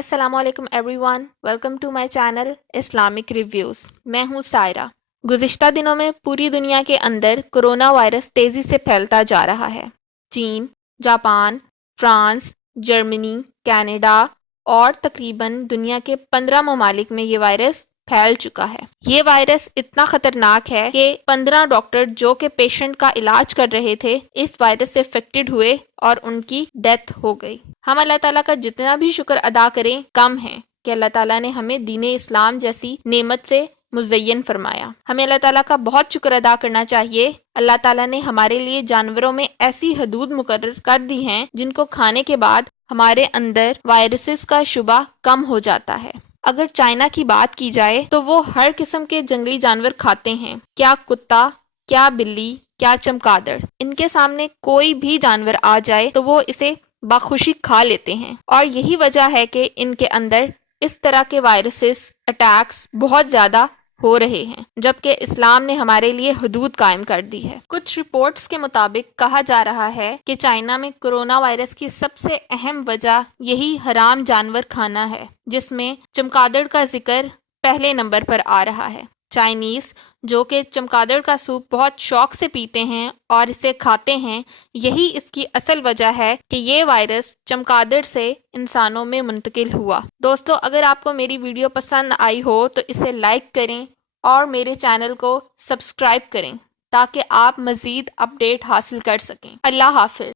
السلام علیکم everyone, welcome to my channel Islamic Reviews. میں ہوں سائرہ۔ گزشتہ دنوں میں پوری دنیا کے اندر کرونا وائرس تیزی سے پھیلتا جا رہا ہے۔ چین، جاپان، فرانس، جرمنی، کینیڈا اور تقریباً دنیا کے 15 ممالک میں یہ وائرس پھیل چکا ہے۔ یہ وائرس اتنا خطرناک ہے کہ 15 ڈاکٹر جو کہ پیشنٹ کا علاج کر رہے تھے اس وائرس سے افیکٹڈ ہوئے اور ان کی ڈیتھ ہو گئی۔ ہم اللہ تعالیٰ کا جتنا بھی شکر ادا کریں کم ہے کہ اللہ تعالیٰ نے ہمیں دین اسلام جیسی نعمت سے مزین فرمایا۔ ہمیں اللہ تعالیٰ کا بہت شکر ادا کرنا چاہیے۔ اللہ تعالیٰ نے ہمارے لیے جانوروں میں ایسی حدود مقرر کر دی ہیں جن کو کھانے کے بعد ہمارے اندر وائرسز کا شبہ کم ہو جاتا ہے۔ اگر چائنا کی بات کی جائے تو وہ ہر قسم کے جنگلی جانور کھاتے ہیں، کیا کتا، کیا بلی، کیا چمگادڑ۔ ان کے سامنے کوئی بھی جانور آ جائے تو وہ اسے بخوشی کھا لیتے ہیں، اور یہی وجہ ہے کہ ان کے اندر اس طرح کے وائرسز اٹیکس بہت زیادہ ہو رہے ہیں، جبکہ اسلام نے ہمارے لیے حدود قائم کر دی ہے۔ کچھ رپورٹس کے مطابق کہا جا رہا ہے کہ چائنا میں کرونا وائرس کی سب سے اہم وجہ یہی حرام جانور کھانا ہے، جس میں چمگادڑ کا ذکر پہلے نمبر پر آ رہا ہے۔ چائنیز جو کہ چمگادڑ کا سوپ بہت شوق سے پیتے ہیں اور اسے کھاتے ہیں، یہی اس کی اصل وجہ ہے کہ یہ وائرس چمگادڑ سے انسانوں میں منتقل ہوا۔ دوستو، اگر آپ کو میری ویڈیو پسند آئی ہو تو اسے لائک کریں اور میرے چینل کو سبسکرائب کریں تاکہ آپ مزید اپڈیٹ حاصل کر سکیں۔ اللہ حافظ۔